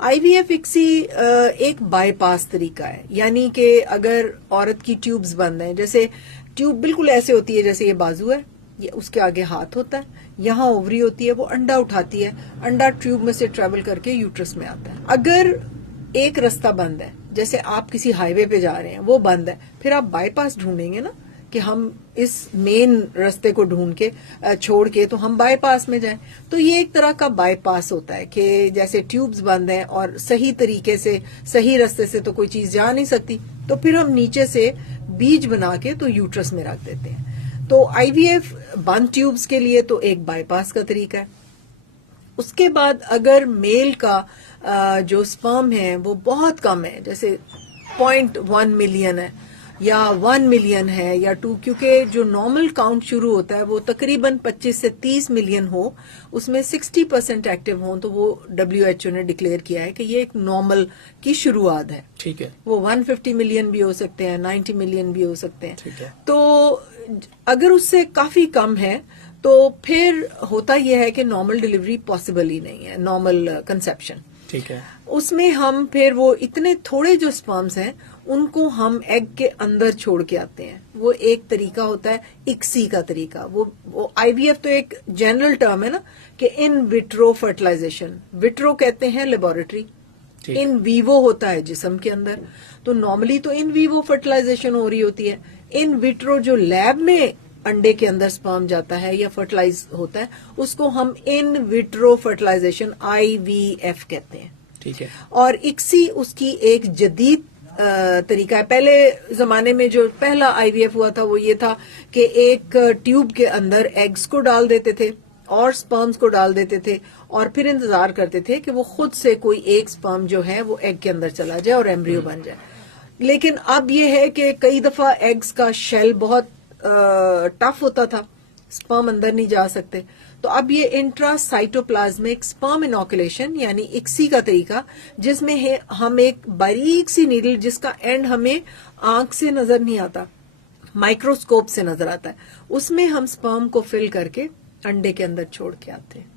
IVF ICSI एक bypass तरीका है, यानी कि अगर औरत की ट्यूब्स बंद हैं, जैसे ट्यूब बिल्कुल ऐसे होती है जैसे ये बाजू है, ये उसके आगे हाथ होता है, यहाँ ओवरी होती है, वो अंडा उठाती है, अंडा ट्यूब में से ट्रेवल करके यूट्रस में आता है। अगर एक रास्ता बंद है, जैसे आप किसी हाईवे पे जा रहे हैं, वो बंद है, फिर आप बाईपास ढूंढेंगे ना कि हम इस मेन रास्ते को ढूंढ के छोड़ के तो हम बाईपास में जाएं। तो ये एक तरह का बाईपास होता है कि जैसे ट्यूब्स बंद हैं और सही तरीके से सही रास्ते से तो कोई चीज जा नहीं सकती, तो फिर हम नीचे से बीज बना के तो यूट्रस में रख देते हैं। तो आईवीएफ बंद ट्यूब्स के लिए तो एक बाईपास का तरीका है। उसके बाद अगर मेल का जो स्पर्म है वो बहुत कम है, जैसे 0.1 मिलियन है या 1 मिलियन है या 2, क्योंकि जो नॉर्मल काउंट शुरू होता है वो तकरीबन 25 से 30 मिलियन हो, उसमें 60% एक्टिव हो, तो वो WHO ने डिक्लेयर किया है कि ये एक नॉर्मल की शुरुआत है। ठीक है। वो 150 मिलियन भी हो सकते हैं, 90 मिलियन भी हो सकते हैं। ठीक है। तो अगर उससे काफी कम है तो फिर होता यह है कि नॉर्मल डिलीवरी पॉसिबल ही नहीं है, नॉर्मल कंसेप्शन। ठीक है। उसमें हम फिर वो इतने थोड़े जो स्पर्म्स हैं उनको हम एग के अंदर छोड़ के आते हैं। वो एक तरीका होता है इक्सी का तरीका। वो आईवीएफ तो एक जनरल टर्म है ना कि इन विट्रो फर्टिलाइजेशन, विट्रो कहते हैं लेबोरेटरी, इन वीवो होता है जिस्म के अंदर। तो नॉर्मली तो इन वीवो फर्टिलाइजेशन हो रही होती है। इन विट्रो जो लैब में अंडे के अंदर स्पर्म जाता है या फर्टिलाइज होता है, उसको हम इन विट्रो फर्टिलाइजेशन IVF कहते हैं। ठीक है। और इक्सी उसकी एक जदीद तरीका है। पहले जमाने में जो पहला आईवीएफ हुआ था वो ये था कि एक ट्यूब के अंदर एग्स को डाल देते थे और स्पर्म्स को डाल देते थे और फिर इंतजार करते थे कि वो खुद से कोई एक स्पर्म जो है वो एग के अंदर चला जाए और एम्ब्रियो बन जाए। लेकिन अब ये है कि कई दफा एग्स का शेल बहुत टफ होता था, स्पर्म अंदर नहीं जा सकते, तो अब ये इंट्रासाइटोप्लाज्मिक स्पर्म इनोकुलेशन यानी इक्सी का तरीका, जिसमें है हम एक बारीक सी नीडल जिसका एंड हमें आंख से नजर नहीं आता, माइक्रोस्कोप से नजर आता है, उसमें हम स्पर्म को फिल करके अंडे के अंदर छोड़ के आते हैं।